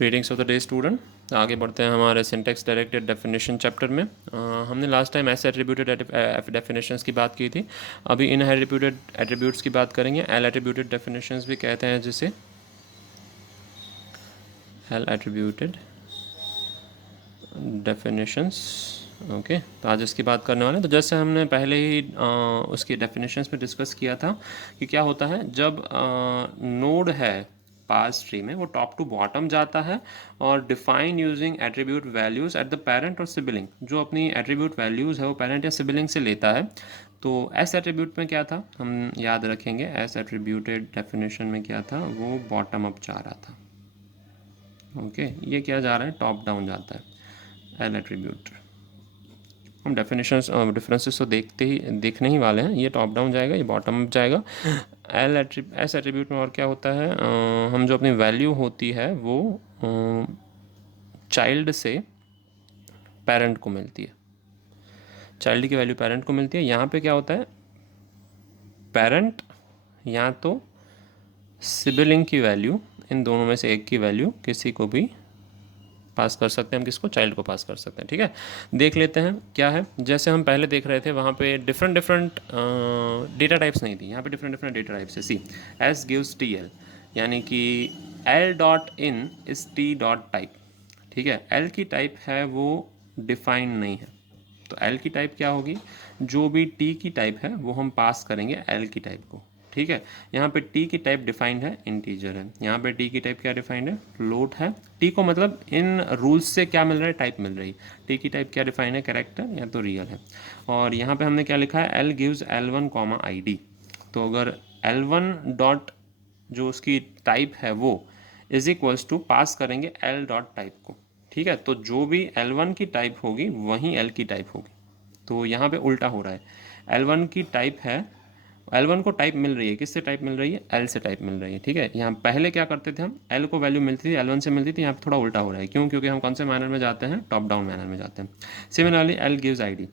Readings of the day student. आगे बढ़ते हैं हमारे सिंटेक्स डायरेक्टेड डेफिनेशन चैप्टर में। हमने last time S attributed definitions की बात की थी। अभी इन एट्रीब्यूटेड एट्रीब्यूट्स की बात करेंगे। एल एट्रीब्यूटेड डेफिनेशंस भी कहते हैं जिसे, एल एट्रीब्यूटेड डेफिनेशंस। ओके, तो आज इसकी बात करने वाले हैं। तो जैसे हमने पहले ही उसकी डेफिनेशंस में डिस्कस किया था कि क्या होता है जब नोड है पास ट्री में, वो टॉप टू बॉटम जाता है और define using attribute values at the parent और सिबलिंग। जो अपनी एट्रीब्यूट वैल्यूज़ है वो पेरेंट या सिबलिंग से लेता है। तो एस एट्रीब्यूट में क्या था हम याद रखेंगे, एस एट्रीब्यूटेड डेफिनेशन में क्या था, वो बॉटम अप जा रहा था। ओके, ये क्या जा रहा है, टॉप डाउन जाता है एल एट्रीब्यूट। हम डेफिनेशंस डिफरेंसेस तो देखने ही वाले हैं। ये टॉप डाउन जाएगा, ये बॉटम अप जाएगा। एस एट्रीब्यूट में और क्या होता है, हम जो अपनी वैल्यू होती है वो चाइल्ड से पेरेंट को मिलती है। चाइल्ड की वैल्यू पेरेंट को मिलती है। यहाँ पे क्या होता है, पेरेंट या तो सिबलिंग की वैल्यू, इन दोनों में से एक की वैल्यू किसी को भी पास कर सकते हैं। हम किसको, चाइल्ड को पास कर सकते हैं। ठीक है, देख लेते हैं क्या है। जैसे हम पहले देख रहे थे वहाँ पे डिफरेंट डिफरेंट डेटा टाइप्स नहीं थी, यहाँ पे डिफरेंट डिफरेंट डेटा टाइप्स है। C S gives T L, यानी कि L dot in is T dot type. ठीक है, एल की टाइप है वो डिफाइंड नहीं है। तो एल की टाइप क्या होगी, जो भी टी की टाइप है वो हम पास करेंगे एल की टाइप को। ठीक है, यहाँ पे टी की टाइप डिफाइंड है, इंटीजर है। यहाँ पे टी की टाइप क्या डिफाइंड है, फ्लोट है। टी को मतलब इन रूल्स से क्या मिल रहा है, टाइप मिल रही है। टी की टाइप क्या डिफाइंड है, कैरेक्टर या तो रियल है। और यहाँ पे हमने क्या लिखा है, L gives L one comma I D. तो अगर एल वन डॉट जो उसकी टाइप है वो इज इक्वल्स टू पास करेंगे एल डॉट टाइप को। ठीक है, तो जो भी एल वन की टाइप होगी वही एल की टाइप होगी। तो यहाँ पे उल्टा हो रहा है, एल वन की टाइप है, एल वन को टाइप मिल रही है, किससे टाइप मिल रही है, एल से टाइप मिल रही है। ठीक है, यहाँ पहले क्या करते थे हम, एल को वैल्यू मिलती थी, एल वन से मिलती थी। यहाँ पे थोड़ा उल्टा हो रहा है, क्यों, क्योंकि हम कौन से मैनर में जाते हैं, टॉप डाउन मैनर में जाते हैं। सिमिलरली एल गिव्स आई डी।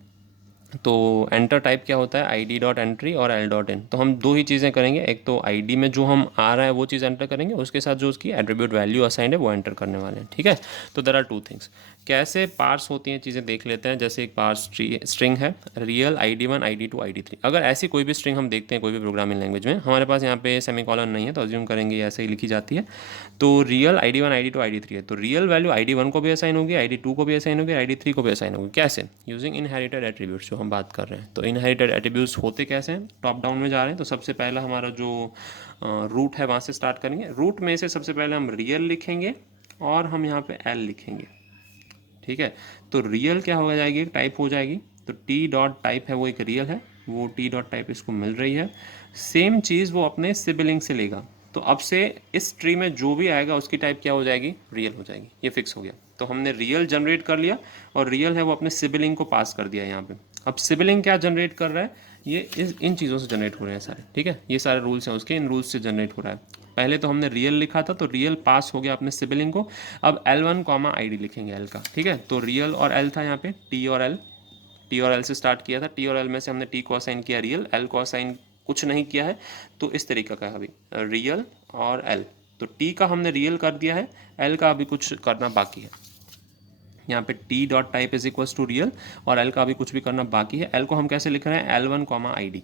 तो एंटर टाइप क्या होता है, आई डी डॉट एंट्री और एल डॉट इन। तो हम दो ही चीज़ें करेंगे, एक तो आई डी में जो हम आ रहा है वो चीज़ एंटर करेंगे, उसके साथ जो उसकी एट्रीब्यूट वैल्यू असाइंड है वो एंटर करने वाले हैं। ठीक है, तो देयर आर टू थिंग्स। कैसे पार्स होती हैं चीज़ें देख लेते हैं। जैसे एक पार्स स्ट्रिंग है, real I D one I D two I D three. अगर ऐसी कोई भी स्ट्रिंग हम देखते हैं कोई भी प्रोग्रामिंग लैंग्वेज में, हमारे पास यहाँ पे सेमीकॉलन नहीं है तो अज्यूम करेंगे ऐसे ही लिखी जाती है। तो real I D one I D two I D three है, तो real value I D one को भी असाइन होगी, आई डी टू को भी असाइन होगी, आई डी थ्री को भी असाइन होगी। कैसे, यूजिंग इनहेरिटेड एट्रीब्यूट्स जो हम बात कर रहे हैं। तो इनहेरिटेड एट्रीब्यूट्स होते कैसे हैं, टॉप डाउन में जा रहे हैं। तो सबसे पहला हमारा जो रूट है वहाँ से स्टार्ट करेंगे। रूट में से सबसे पहले हम रियल लिखेंगे और हम यहाँ पे एल लिखेंगे। ठीक है, तो रियल क्या हो जाएगी, टाइप हो जाएगी। तो टी डॉट टाइप है वो एक रियल है, वो टी डॉट टाइप इसको मिल रही है। सेम चीज़ वो अपने सिबलिंग से लेगा। तो अब से इस ट्री में जो भी आएगा उसकी टाइप क्या हो जाएगी, रियल हो जाएगी। ये फिक्स हो गया। तो हमने रियल जनरेट कर लिया और रियल है वो अपने सिबलिंग को पास कर दिया यहाँ पे। अब सिबलिंग क्या जनरेट कर रहा है, ये इन चीज़ों से जनरेट हो रहे हैं सारे। ठीक है, ये सारे रूल्स हैं उसके, इन रूल्स से जनरेट हो रहा है। पहले तो हमने रियल लिखा था तो रियल पास हो गया अपने सिबलिंग को। अब L one comma I D लिखेंगे एल का। ठीक है, तो रियल और एल था यहाँ पे, टी और एल। टी और एल से स्टार्ट किया था, टी और एल में से हमने टी को असाइन किया रियल, एल को असाइन कुछ नहीं किया है। तो इस तरीके का है अभी, रियल और एल। तो टी का हमने रियल कर दिया है, एल का अभी कुछ करना बाकी है। यहाँ पे T dot type is equals to real और एल का अभी कुछ भी करना बाकी है। एल को हम कैसे लिख रहे हैं, L one comma I D.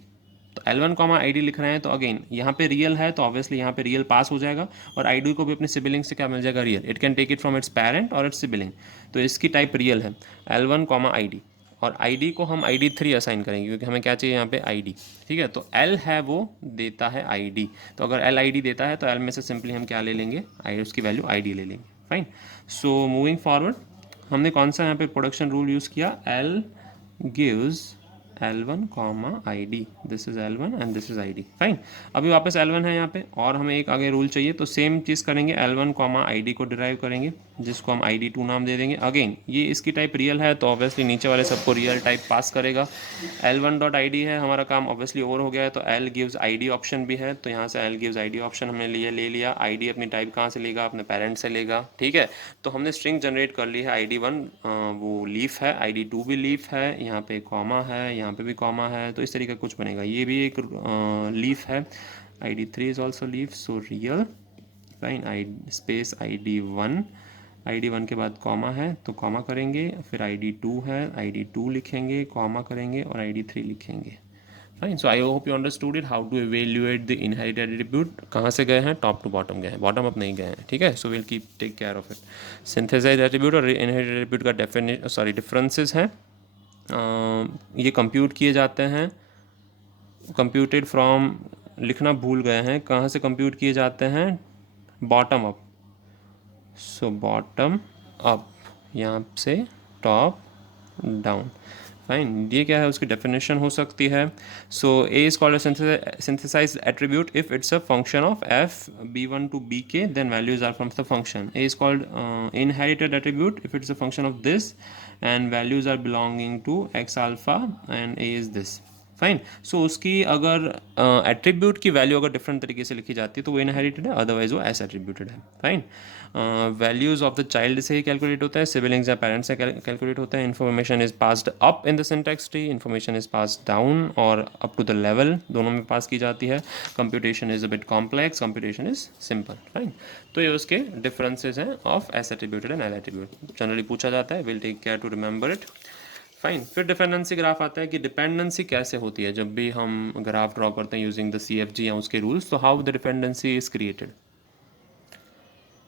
तो L one comma I D लिख रहे हैं, तो अगेन यहाँ पे रियल है तो ऑब्वियसली यहाँ पे रियल पास हो जाएगा और आई डी को भी अपने सिबलिंग से क्या मिल जाएगा, real. It can take it from its parent और इट्स सिबलिंग। तो इसकी टाइप रियल है, L one comma I D. और आई डी को हम आई डी थ्री असाइन करेंगे क्योंकि हमें क्या चाहिए यहाँ पे, आई डी। ठीक है, तो एल है वो देता है आई डी। तो अगर एल आई डी देता है तो एल में से सिंपली हम क्या ले लेंगे, आई उसकी वैल्यू आई डी ले लेंगे। फाइन। सो मूविंग फॉरवर्ड, हमने कौन सा यहाँ पे प्रोडक्शन रूल यूज़ किया, L gives L1 comma I D. This is L1 and this is I D. Fine. अभी वापस L1 है यहाँ पे और हमें एक आगे रूल चाहिए, तो सेम चीज़ करेंगे, L1 कॉमा आई डी को डिराइव करेंगे जिसको हम ID2 नाम दे देंगे। अगेन ये इसकी टाइप रियल है तो ऑब्वियसली नीचे वाले सबको रियल टाइप पास करेगा। L1 डॉट आई डी है, हमारा काम ऑब्वियसली ओवर हो गया है। तो L gives I D option भी है, तो यहाँ से L gives I D option हमने ले लिया। आई डी अपनी टाइप कहाँ से लेगा, अपने पेरेंट से लेगा। ठीक है, तो हमने स्ट्रिंग जनरेट कर ली है। ID1 वो लीफ है, ID2 भी लीफ है, यहाँ पे कॉमा है, यहाँ पे भी कॉमा है। तो इस तरीके का कुछ बनेगा, ये भी एक लीफ है। ID3 is also leaf, so real. Fine, I space ID1 ID1 के बाद कॉमा है तो कॉमा करेंगे, फिर ID2 है, ID2 लिखेंगे, कॉमा करेंगे और ID3 लिखेंगे। Fine. So I hope you understood it, how to evaluate the inherited attribute. कहाँ से गए हैं, टॉप टू बॉटम गए हैं, बॉटम अप नहीं गए हैं, ठीक है। So will keep take care of it. Synthesize attribute और इनहेरिटेड एट्रीब्यूट का डिफरेंसेस हैं। ये कंप्यूट किए जाते हैं, कंप्यूटेड फ्रॉम लिखना भूल गए हैं, कहाँ से कंप्यूट किए जाते हैं, bottom up. So bottom up, यहाँ से टॉप डाउन। फाइन, ये क्या है, उसकी डेफिनेशन हो सकती है। So a is called synthesise attribute if it's a function of f b1 to bk, then values are from the function. A is called inherited attribute if it's a function of this and values are belonging to x alpha and a is this. Fine. So उसकी अगर attribute की value अगर different तरीके से लिखी जाती है तो वो इनहेरिटेड है, अदरवाइज वो एस एट्रीब्यूटेड है। Fine. Values of the child से ही कैलकुलेट होता है, सिबलिंग्स या पेरेंट्स से कैलकुलेट होता है। Information is passed up in the syntax tree, information is passed down और अप टू द लेवल, दोनों में पास की जाती है। Computation is a bit complex, computation is simple. Fine. तो ये उसके डिफरेंसेज हैं of S attributed and L attribute, generally पूछा जाता है, will take care to remember it. Fine. फिर डिपेंडेंसी ग्राफ आता है कि डिपेंडेंसी कैसे होती है जब भी हम ग्राफ ड्रॉ करते हैं यूजिंग द CFG या उसके रूल्स, तो how the dependency is created.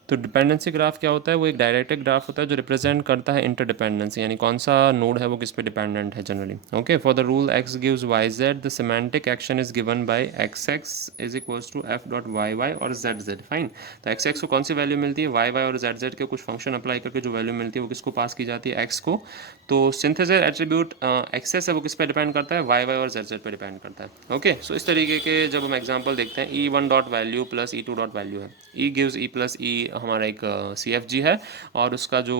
तो डिपेंडेंसी ग्राफ क्या होता है, वो एक डायरेक्टेड ग्राफ होता है जो रिप्रेजेंट करता है इंटरडिपेंडेंसी, यानी कौन सा नोड है वो किस पे डिपेंडेंट है generally. Okay, for the rule x gives yz the semantic action is given by xx is equals to f dot yy और zz। फाइन। तो xx को कौन सी वैल्यू मिलती है, yy और zz के कुछ फंक्शन अप्लाई करके जो वैल्यू मिलती है वो किसको पास की जाती है, x को। तो सिंथेसाइज एट्रीब्यूट एक्सेस है वो किस पे डिपेंड करता है, yy और zz पे डिपेंड करता है। ओके, सो इस तरीके के जब हम एग्जांपल देखते हैं, e1 dot value plus e2 dot value है, e gives e plus e हमारा एक CFG है और उसका जो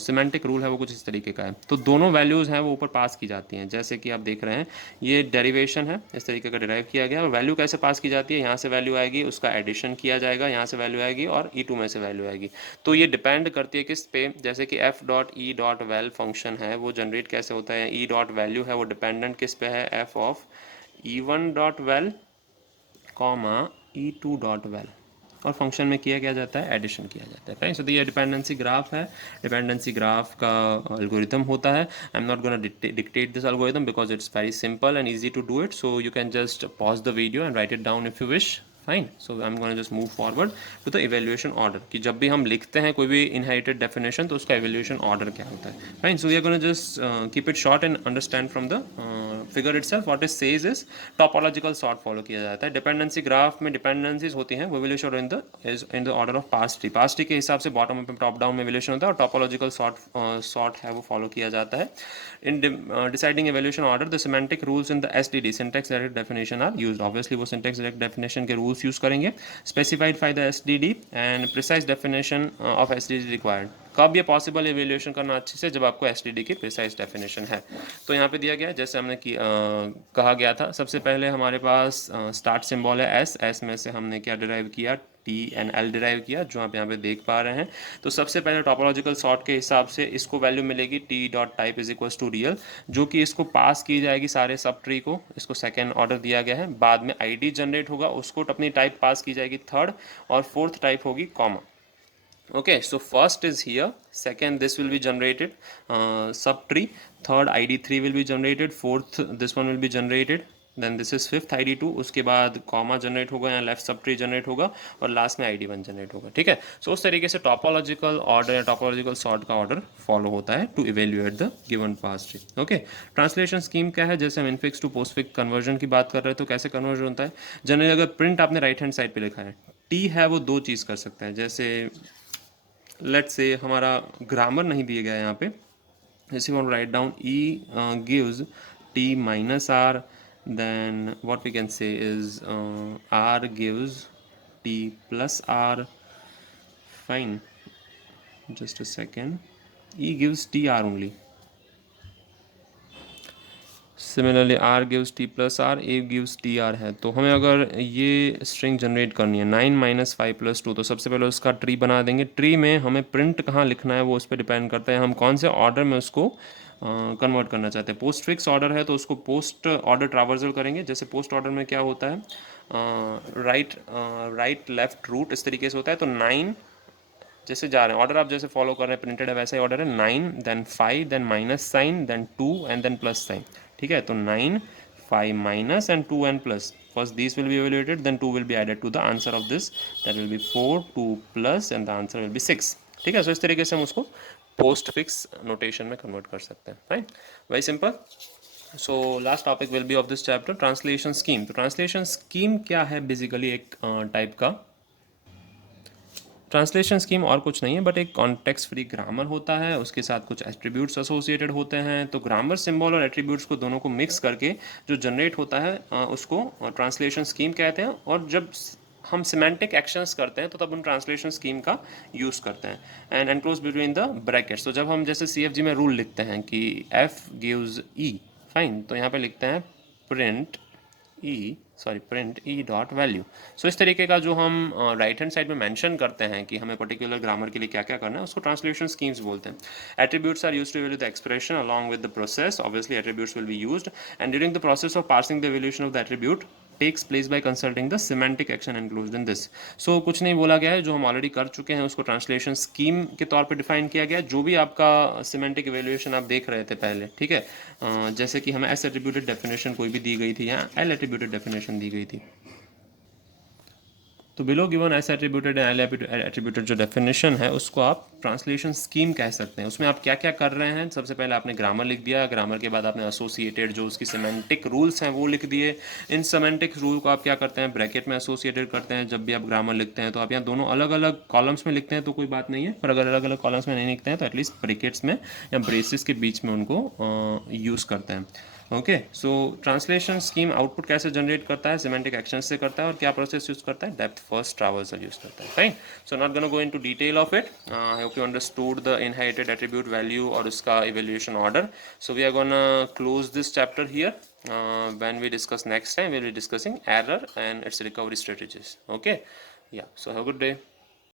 सिमेंटिक रूल है वो कुछ इस तरीके का है। तो दोनों वैल्यूज़ हैं वो ऊपर पास की जाती हैं, जैसे कि आप देख रहे हैं ये डेरिवेशन है, इस तरीके का डिराइव किया गया। और वैल्यू कैसे पास की जाती है, यहाँ से वैल्यू आएगी, उसका एडिशन किया जाएगा, यहाँ से वैल्यू आएगी और E2 में से वैल्यू आएगी। तो ये डिपेंड करती है किस पे, जैसे कि f dot E dot well function है वो जनरेट कैसे होता है, e डॉट वैल्यू है वो डिपेंडेंट किस पे है, f of e1 dot well comma e2 dot well, और फंक्शन में किया क्या जाता है, एडिशन किया जाता है। राइट। सो ये डिपेंडेंसी ग्राफ है, डिपेंडेंसी ग्राफ का एल्गोरिथम होता है। I am not gonna dictate this algorithm because it's very simple and easy to do it, so you can just pause the video and write it down if you wish. Fine. So I am gonna just move forward to the evaluation order, कि जब भी हम लिखते हैं कोई भी inherited definition तो उसका इवेल्युएशन ऑर्डर क्या होता है। Fine. So we are gonna just keep it short and understand from the figure itself what it says is topological sort follow किया जाता है। डिपेंडेंसी ग्राफ में डिपेंडेंसीज होती हैं, वो evolution in the order of pass tree, pass tree के हिसाब से बॉटम अप टॉप डाउन में इवोल्यूशन होता है, और टॉपोलॉजिकल सॉर्ट है वो फॉलो किया जाता है। In deciding evolution order the semantic rules in the SDD syntax direct definition are used. Obviously वो सिंटैक्स डायरेक्ट डेफिनेशन के रूल्स यूज करेंगे। Specified by the SDD and precise definition of SDD required. कब ये possible evaluation करना अच्छे से, जब आपको SDD की प्रिसाइज डेफिनेशन है। तो यहाँ पे दिया गया है जैसे हमने कहा गया था, सबसे पहले हमारे पास स्टार्ट सिंबल है S में से हमने क्या डिराइव किया, T&L डिराइव किया, जो आप यहाँ पे देख पा रहे हैं। तो सबसे पहले टॉपोलॉजिकल सॉर्ट के हिसाब से इसको वैल्यू मिलेगी T dot type is equals to real, जो कि इसको पास की जाएगी सारे सब ट्री को, इसको सेकेंड ऑर्डर दिया गया है। बाद में ID जनरेट होगा, उसको अपनी टाइप पास की जाएगी थर्ड, और फोर्थ टाइप होगी comma. Okay, so first is here, second this will be generated subtree, third ID3 will be generated, fourth this one will be generated, then this is fifth ID2, उसके बाद comma generate होगा या left sub tree generate होगा, और last में ID1 generate होगा। ठीक है। सो उस तरीके से टॉपोलॉजिकल ऑर्डर या टॉपोलॉजिकल सॉर्ट का ऑर्डर फॉलो होता है to evaluate the given parse tree. Okay, translation scheme क्या है, जैसे हम इनफिक्स टू पोस्टफिक्स कन्वर्जन की बात कर रहे हैं तो कैसे कन्वर्जन होता है। जनरली अगर प्रिंट आपने राइट हैंड साइड पे लिखा है, टी है वो दो चीज़ कर सकता है, जैसे लेट्स से हमारा ग्रामर नहीं दिया गया है यहाँ पे, if you want write down E gives T minus R, then what we can say is R gives T plus R. Fine, just a second. E gives T R only. Similarly R gives T plus R, A gives T R है। तो हमें अगर ये string generate करनी है 9 minus 5 plus 2, तो सबसे पहले उसका ट्री बना देंगे। ट्री में हमें प्रिंट कहाँ लिखना है वो उस पर डिपेंड करता है, हम कौन से ऑर्डर में उसको कन्वर्ट करना चाहते हैं। पोस्ट फिक्स ऑर्डर है तो उसको पोस्ट ऑर्डर ट्रावर्सल करेंगे। जैसे पोस्ट ऑर्डर में क्या होता है, राइट लेफ्ट रूट इस तरीके से होता है। तो 9 जैसे जा रहे हैं ऑर्डर, आप जैसे फॉलो कर रहे हैं प्रिंटेड है वैसा ही ऑर्डर है, 9 then 5 then minus sign then 2 and then plus sign, ठीक है। तो 9 5 minus and 2 and plus, first these will be evaluated then 2 will be added to the answer of this, that will be 4 2 plus and the answer will be 6, ठीक है। सो इस तरीके से हम उसको पोस्ट फिक्स नोटेशन में कन्वर्ट कर सकते हैं, right, very simple. So last topic will be of this chapter translation scheme. तो ट्रांसलेशन स्कीम क्या है, बेसिकली एक टाइप का ट्रांसलेशन स्कीम और कुछ नहीं है बट एक कॉन्टेक्स्ट फ्री ग्रामर होता है, उसके साथ कुछ एट्रीब्यूट्स एसोसिएटेड होते हैं। तो ग्रामर सिंबल और एट्रीब्यूट्स को दोनों को मिक्स करके जो जनरेट होता है उसको ट्रांसलेशन स्कीम कहते हैं। और जब हम सिमेंटिक एक्शंस करते हैं तो तब हम ट्रांसलेशन स्कीम का यूज़ करते हैं। And enclose between the brackets, तो जब हम जैसे CFG में रूल लिखते हैं कि F गिव्स E, फाइन, तो यहाँ पे लिखते हैं प्रिंट ई डॉट वैल्यू। सो इस तरीके का जो हम राइट हैंड साइड में मेंशन करते हैं कि हमें पर्टिकुलर ग्रामर के लिए क्या क्या करना है, उसको ट्रांसलेशन स्कीम्स बोलते हैं। Attributes are used to value the expression along with the process, obviously attributes will be used and during the process of parsing the evolution of the attribute takes place by consulting the semantic action enclosed in this. So कुछ नहीं बोला गया है, जो हम already कर चुके हैं उसको ट्रांसलेशन स्कीम के तौर पे डिफाइन किया गया है। जो भी आपका सिमेंटिक इवेल्युएशन आप देख रहे थे पहले, ठीक है, जैसे कि हमें एस एट्रीब्यूटेड डेफिनेशन कोई भी दी गई थी या एल एट्रीब्यूटेड डेफिनेशन दी गई थी, तो below given S attributed L attributed जो डेफिनेशन है उसको आप ट्रांसलेशन स्कीम कह सकते हैं। उसमें आप क्या क्या कर रहे हैं, सबसे पहले आपने ग्रामर लिख दिया, ग्रामर के बाद आपने एसोसिएटेड जो उसकी सिमेंटिक रूल्स हैं वो लिख दिए। इन सिमेंटिक रूल को आप क्या करते हैं, ब्रैकेट में एसोसिएटेड करते हैं। जब भी आप ग्रामर लिखते हैं तो आप यहाँ दोनों अलग अलग कॉलम्स में लिखते हैं तो कोई बात नहीं है, पर अगर अलग अलग कॉलम्स में नहीं लिखते हैं तो एटलीस्ट ब्रैकेट्स में या ब्रेसेस के बीच में उनको यूज़ करते हैं। ओके, सो ट्रांसलेशन स्कीम आउटपुट कैसे जनरेट करता है, सिमेंटिक एक्शन से करता है, और क्या प्रोसेस यूज करता है, डेप्थ फर्स्ट ट्रैवर्सल यूज करता है, right. So not gonna go into detail of it, I hope you understood the inherited attribute value और उसका evaluation order. So we are gonna close this chapter here. When we discuss next time, we'll be discussing error and its recovery strategies. Okay, yeah, so have a good day.